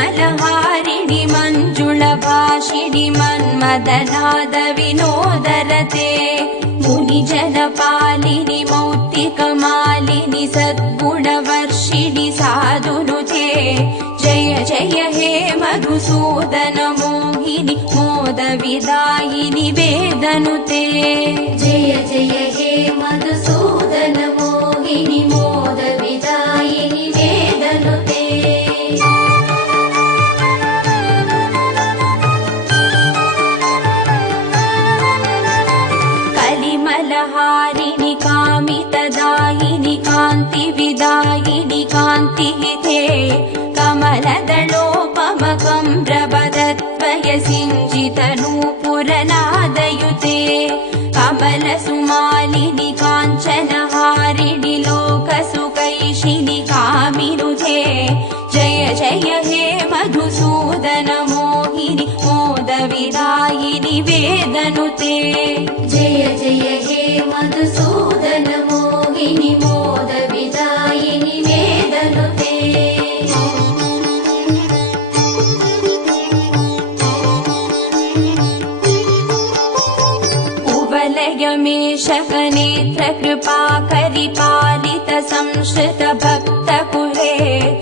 कलिमलहारिणि मञ्जुळभाषिणि मन्मदनाद विनोदरते मुनिजनपालिनि मौक्तिकमालिनि सद्गुणवर्षिणि साधुनुते जय जय हे मधुसूदन मोहिनि मोदविदायिनि वेदनुते जय जय हे मधुसूदन मोहिनि मोदविदायिनि वेदनुते कलिमलहारिणि कामितदायिनि कान्तिविदायिनि कान्तिहिते कमलदलोपमकम्रवदत्वय सिञ्जितनूपुरनादयुते कमलसुमालिनि काञ्चनहारिणि लोकसुकैशिनि कामिनुते जय जय हे मधुसूदन मोहिनि मोदविदायिनि वेदनुते जय जय हे मधुसूदन मोहिनि मोदविदायिनि वेदनुते कुवलयमेषकनेत्र कृपाकरि पालित संश्रित भक्तकुले